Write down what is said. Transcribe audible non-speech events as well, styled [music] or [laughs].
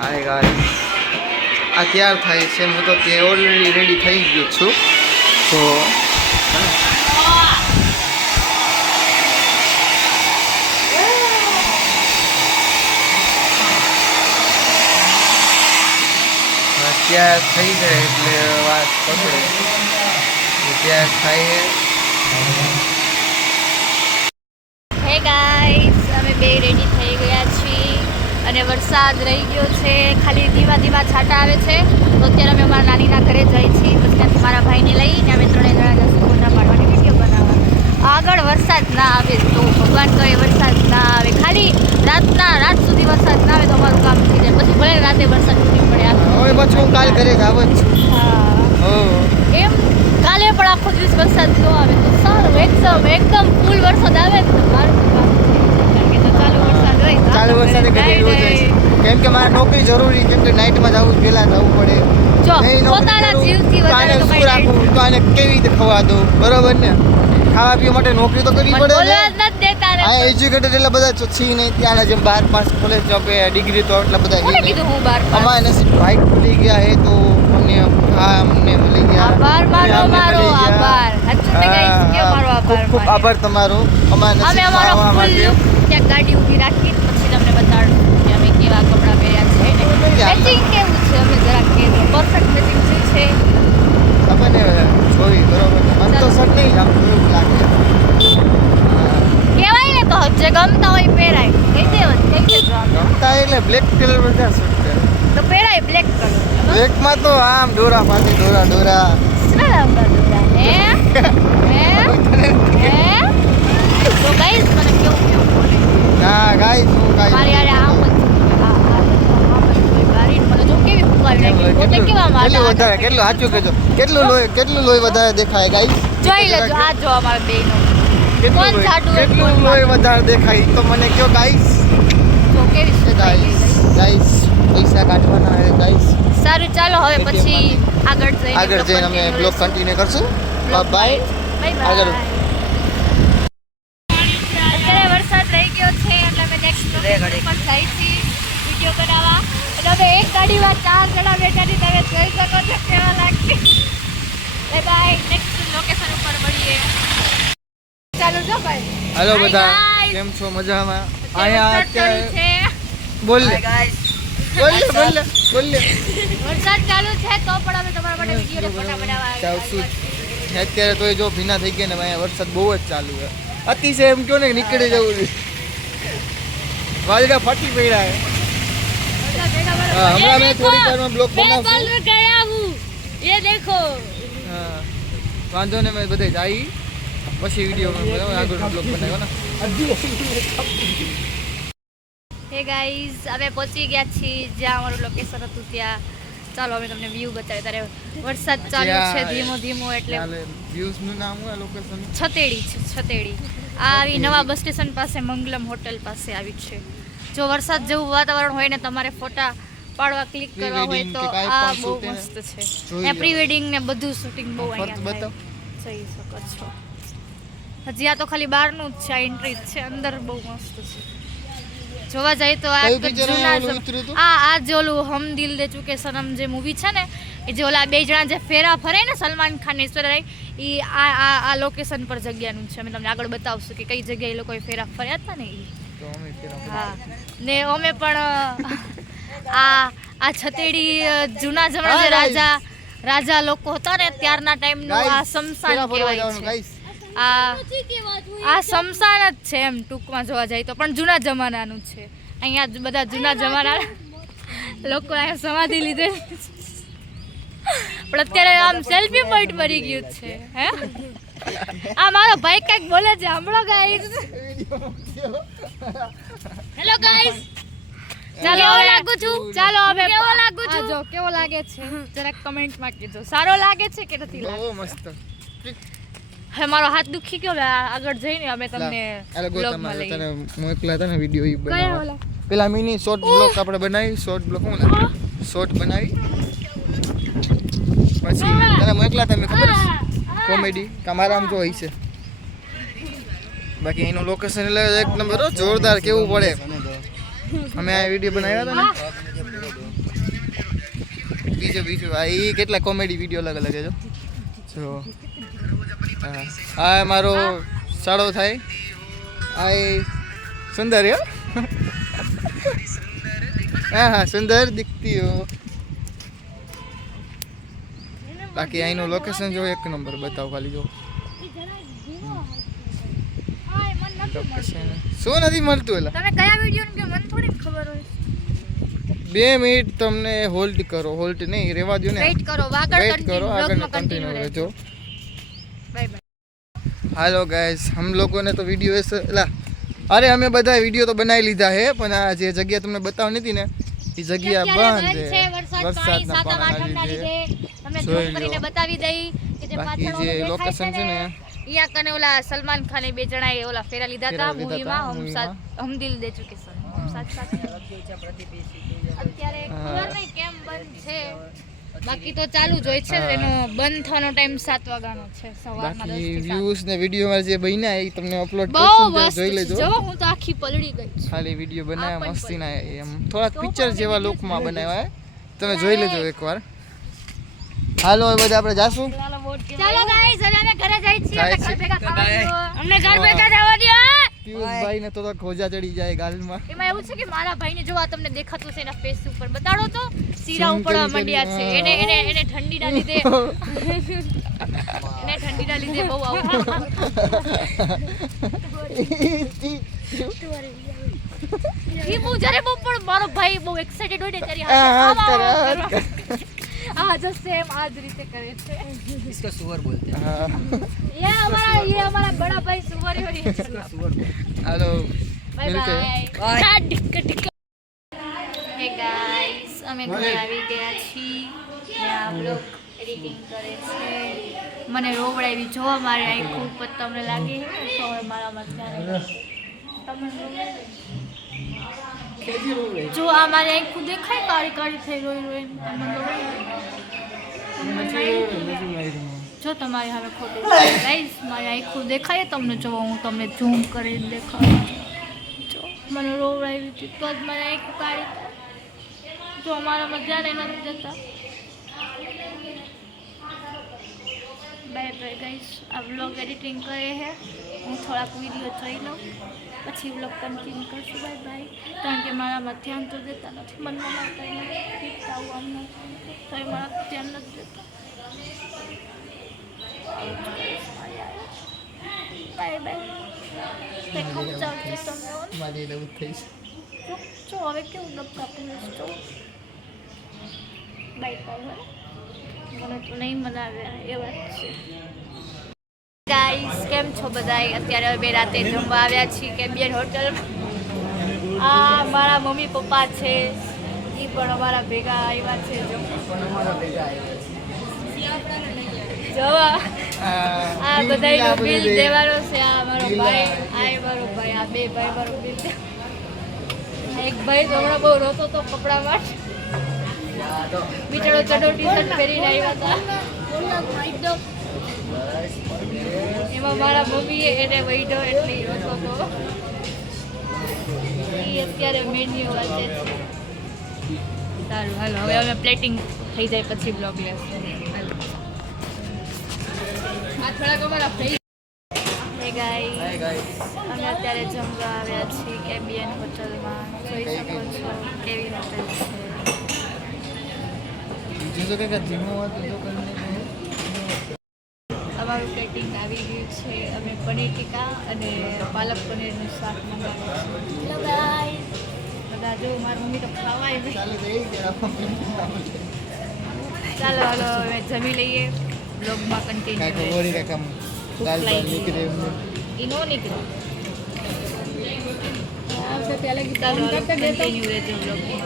Hi guys આ તૈયાર થાય છે? હું તો તે ઓલરેડી રેડી થઈ ગયો છું. તો તૈયાર થઈ જાય એટલે વાત પકડે. તૈયાર થાય હે ગાઈસ અમે બે રેડી અને વરસાદ રહી ગયો છે ખાલી ધીમા ધીમા છાંટા આવે છે. તો અત્યારે અમે અમારા નાનીના ઘરે જઈએ છીએ. પછી ત્યાંથી મારા ભાઈને લઈને અમે ત્રણે જણા જશું ફોટા પાડવાની વીડિયો બનાવવા આગળ વરસાદ ના આવે તો ભગવાન કહે વરસાદ ના આવે. ખાલી રાતના રાત સુધી વરસાદ ના આવે તો અમારું કામ થઈ જાય. પછી ભલે રાતે વરસાદ નથી પડે હવે પછી હું કાલ ઘરે જ આવું છું. હા. એમ કાલે પણ આખો દિવસ વરસાદ ન આવે તો સારું એકદમ એકદમ ફૂલ વરસાદ આવે ને તો મારું તો કામ થઈ જાય. કારણ કે જો ચાલુ વરસાદ હોય તો ચાલુ આપણે વરસાદે ઘરે નહીં, એવું થાય નહીં. છે નોકરી જરૂરી કેમ કે નાઇટમાં જવું પહેલા જવું પડે. જો પોતાના જીવથી વધારે તો કઈ આને કેવી રીતે ખવા દઉં બરોબર ને? ખાવા પીવા માટે નોકરી તો કરવી પડે ને. દેતા આ એજ્યુકેટેડ એટલે બધા છી નહીં ત્યાંના જેમ બાર પાસ કોલેજ જોબે ડિગ્રી તો એટલા બધા કોને કીધું હું બાર અમારે નસીબ મળી ગયા હે તો અમને હા અમને મળી ગયા. આભાર મારો આભાર. મારો ખૂબ ખૂબ આભાર તમારો. અમારા અમે અમારો ફૂલ ત્યાં ગાડી ઊભી રાખી પછી તમને બતાડું કે અમે કેવા કપડાં પહેર્યા છે ને યાર. મેચિંગ કેવું છે અમે જરાક કહેજો પરફેક્ટ મેચિંગ જે છે તમને જોઈ બરોબર છે. મને તો સટ નહીં આમ થોડુંક લાગે હા. કહેવાય ને તો જે ગમતા હોય એ પહેરાય કહી દેવો કહી દેજો આમ. ગમતા એટલે બ્લેક કલર બધા શૂટ કરે તો બ્લેકમાં તો આમ ડોરા ફાટી ડોરા ડોરા તો ના શું મારી યાર આમ કેટલું વધારે કેટલું સાચું કહેજો. કેટલું લોહી કેટલું લોહી વધારે દેખાય ગાય જોઈ લેજો આ જો અમારા બેનો કેટલું લોહી- વધારે દેખાય તો મને કયો ગાઈસ? જો કેવી ગાઈસ. guys. ગાઈસ પૈસા કાઢવાના હે ગાઈસ. સારું ચાલો હવે પછી આગળ જઈને આગળ જઈને અમે બ્લોગ કન્ટિન્યુ કરશું. બાય બાય આગળ. અત્યારે વરસાદ રહી ગયો છે એટલે અમે નેક્સ્ટ લોકેશન પર જઈ છીએ વિડિયો બનાવવા. એટલે અમે એક ગાડીમાં ચાર જણા બેઠાની તમે જોઈ શકો છો કેવા લાગે બાય બાય નેક્સ્ટ લોકેશન ઉપર મળીએ. ચાલો જો ભાઈ. હેલો બધા. કેમ છો? મજામાં? અહીંયા અત્યારે બોલ લે બોલ લે બોલ લે બોલ લે વરસાદ ચાલુ છે તો પણ અમે તમારા માટે વિડિયો ને ફોટા બનાવવા આવ્યા અત્યારે તો જો ભીના થઈ ગયા ને અહીંયા વરસાદ બહુ જ ચાલુ છે અતિશય એમ કયો ને નીકળી જવું છે વાદળા ફાટી પડ્યા છે હમણાં મેં થોડી વારમાં બ્લોક બનાવું મેં ગયા હું એ દેખો હા વાંધો ને મેં બધે જઈ પછી વિડિયો માં આગળનો બ્લોક બનાવ્યો ને હે ગાઈઝ અમે પહોંચી ગયા છીએ જ્યાં અમારું લોકેશન હતું ત્યાં. ચાલો અમે તમને વ્યૂ બતાવીએ. ત્યારે વરસાદ ચાલુ છે ધીમો ધીમો એટલે વ્યૂઝનું નામ હોય લોકેશન છતેડી છે છતેડી. આ આવી નવા બસ સ્ટેશન પાસે મંગલમ હોટલ પાસે આવી છે. જો વરસાદ જેવું વાતાવરણ હોય ને તમારે ફોટા પાડવા ક્લિક કરવા હોય તો આ બહુ મસ્ત છે. ત્યાં પ્રી વેડિંગ ને બધું શૂટિંગ બહુ અહીંયા જઈ શકો છો. હજી આ તો ખાલી બહારનું જ છે આ એન્ટ્રી જ છે. અંદર બહુ મસ્ત છે. જોવા જાય તો આ જૂના? આ આ જે ઓલું હમ દિલ દે ચુકે સનમ જે મૂવી છે ને એ જે ઓલા બે જણા જે ફેરા ફરે ને સલમાન ખાન ઈશ્વર ઐશ્વર્યા રાય એ આ આ આ લોકેશન પર જગ્યાનું છે. અમે તમને આગળ બતાવશું કે કઈ જગ્યાએ એ લોકોએ ફેરા ફર્યા હતા ને ફેરા હા. ને અમે પણ આ આ છતેડી જૂના જમાના રાજા રાજા લોકો હતા ને ત્યારના ટાઈમનું આ ફરવા કહેવાય છે. આ આ શમશાન જ છે એમ ટૂંકમાં જોવા જાય તો પણ જૂના જમાનાનું છે. અહીંયા બધા જૂના જમાના લોકો અહીંયા સમાધિ લીધે. પણ અત્યારે આમ સેલ્ફી પોઈન્ટ મરી ગયું છે હે? આ મારો ભાઈ કંઈક બોલે છે હમણાં ગાઈસ હેલો ગાઈસ ચાલો હવે- લાગુ છું? ચાલો હવે કેવો લાગુ છું? જો કેવો લાગે છે? જરાક કમેન્ટમાં કહેજો સારો લાગે છે કે નથી લાગતો? બહુ મસ્ત. હવે મારો હાથ દુખી ગયો આગળ જઈને અમે તમને આ લોકો માં તમારે લઈએ તને મોકલા હતા ને વીડિયો ઈ બનાવ્યો બનાવવા. પેલા મિની શોર્ટ બ્લોક આપણે બનાવી શોર્ટ બ્લોક હું ને શોર્ટ બનાવી. પછી તને મોકલા તમે ખબર છે? કોમેડી તમારા આમ જો હોય છે. બાકી એનું લોકેશન એટલે એક નંબર જોરદાર કેવું પડે અમે આ વીડિયો બનાવ્યા હતા ને. બીજો બીજો આ એ કેટલા કોમેડી વીડિયો અલગ અલગ છે જો. આ મારો સાડો થાય. આ સુંદર હો. હા હા સુંદર દીખતી હો બાકી અહીંનું લોકેશન જો એક નંબર બતાવો ખાલી જો. શું નથી મળતું એલા? તમે કયા વીડિયો મને થોડી ખબર હોય. બે મિનિટ તમને હોલ્ડ કરો. હોલ્ડ નહીં રેવા દો ને. વેઇટ કરો. આગળ વેઇટ કરો. કન્ટિન્યુ આગળ કન્ટિન્યુ કન્ટિન્યુ રહેજો. બાય બાય હાલો ગાઈસ હમ લોકોને તો વીડિયો એસ એલા અરે અમે બધા વીડિયો તો બનાવી લીધા હે પણ આ જે જગ્યા તમને બતાવવાની હતી ને એ જગ્યા બંધ છે છે વરસાદ પાણી વરસાદના પાણીના લીધે. લીધે ઝૂમ કરીને બતાવી દઈ કે જે પાછળ જે લોકેશન છે ને, અહીંયા કને ઓલા સલમાન ખાન એ બે જણા એ ઓલા ફેરા લીધા હતા મૂવીમાં હમ સાથ હમ દિલ દે ચુકે સર હમ સાથ સાથ અત્યારે ખબર નહીં કેમ બંધ છે. બાકી તો ચાલુ જ હોય છે એનો બંધ થવાનો ટાઈમ 7 વાગ્યાનો છે સવારના દસ બાકી થી સાત. વ્યૂઝ ને વિડીયોમાં જે બન્યા એ તમને અપલોડ કરશું જોઈ લેજો. જો હું તો આખી પલળી ગઈ છું. ખાલી વીડિયો બનાવ્યા મસ્તી મસ્તીના એમ. થોડાક પિક્ચર જેવા લુક લુકમાં બનાવ્યા. તમે જોઈ લેજો એકવાર. હાલો હવે બધા આપણે જાશું. ચાલો ગાઈસ હવે અમે ઘરે જઈ છીએ. અમને ઘર. ભેગા ખાવા અમને ઘર ભેગા થવા દો. પિયુષભાઈ ને તો ખોજા ચડી જાય ગાલમાં. એમાં એવું છે કે મારા ભાઈને જો આ તમને દેખાતું છે એના ફેસ ઉપર. બતાડો તો. શીરા ઉપડવા માંડ્યા છે? એને એને એને ઠંડી ઠંડીના લીધે. [laughs] એને ઠંડીના લીધે બહુ આવું. [laughs] બહુ જ્યારે બહુ પણ મારો ભાઈ બહુ એક્સાઇટેડ હોય ને ત્યારે આ હાથ હાથ કરે, આમ આમ હાથ કરવા. આ જો સેમ આ જ રીતે કરે છે इसको सुअर बोलते हैं હા. ये हमारा ये हमारा बड़ा भाई सुवर है और ये छोटा सुअर बोलते હાલો બાય મિલકે બાય આ ડિક્ક ડિક્ક હે ગાઈસ અમે ઘરે આવી ગયા છીએ ને આ બ્લોગ એડિટિંગ કરે છે મને રોવડાવી જો મારી આંખો ઉપર તમને લાગે છે તો હવે મારામાં ધ્યાન રાખજો. તમને રોવડાવી? જો આ મારી આંખો દેખાય કાળી કાળી થઈ રોઈ રોઈ? જો તમારી હવે ખોટું ગાઈસ મારી આંખો દેખાય તમને જો હું તમને ઝૂમ કરીને દેખાડું જો મને રોવડાવી હતી તો જ મને આંખો કાઢી જો અમારામાં ધ્યાન નથી જતા. બાય બાય ગાઈસ આ વ્લોગ એડિટિંગ કરે છે. હું થોડાક વીડિયો જોઈ લઉં. પછી વ્લોગ કન્ટિન્યુ કરશું. બાય બાય કારણ કે મારામાં ધ્યાન તો દેતા નથી. મનમાં મારતા નથી. આમ નથી તો એ મારા ધ્યાન નથી દેતા. બાય બાય તે ખમચાવશે તમને મારી એવું છે હવે કેવું ડબકા પુલિસ જો. બાઈક આવે મને તો નહીં મજા આવે એ વાત છે. ગાઈસ કેમ છો બધાય? અત્યારે અમે રાતે જમવા આવ્યા છીએ કેમ્બિયન હોટલ. આ મારા મમ્મી પપ્પા છે. એ પણ અમારા ભેગા આવ્યા છે જવા જોવા. આ બધાયનું બિલ દેવાનો છે. આ મારો ભાઈ આ મારો ભાઈ આ બે ભાઈ મારો બિલ એક ભાઈ તો હમણાં બહુ રોતો તો કપડા માટે બિચારો ચડો ટી શર્ટ પહેરીને આવ્યા હતા. એમાં મારા મમ્મીએ એને વૈડો એટલે રોતો તો એ અત્યારે મેન્યુ વાંચે છે. સારું હાલો હવે અમે પ્લેટિંગ થઈ જાય પછી બ્લોગ લેશું. આ થોડાક અમારા અમે અત્યારે જમવા આવ્યા છીએ કેબિયન હોટલમાં. જોઈ શકો છો કેવી હોટલ છે બીજું તો કંઈક ધીમો વાત તો કરીને અમારું પેકિંગ આવી ગયું છે અમે પનીર ટીકા અને પાલક પનીરનું શાક મંગાવ્યું છે. બધા જો મારી મમ્મી તો ખાવાય નહીં. ચાલુ ચાલો હાલો હવે જમી લઈએ. બ્લોગમાં કન્ટિન્યુ વળી કાંઈક આમ દાલ બાલ નીકળે એમને. ઈ નો નીકળ્યો ચાલો કન્ટિન્યુ રહેજો બ્લોગમાં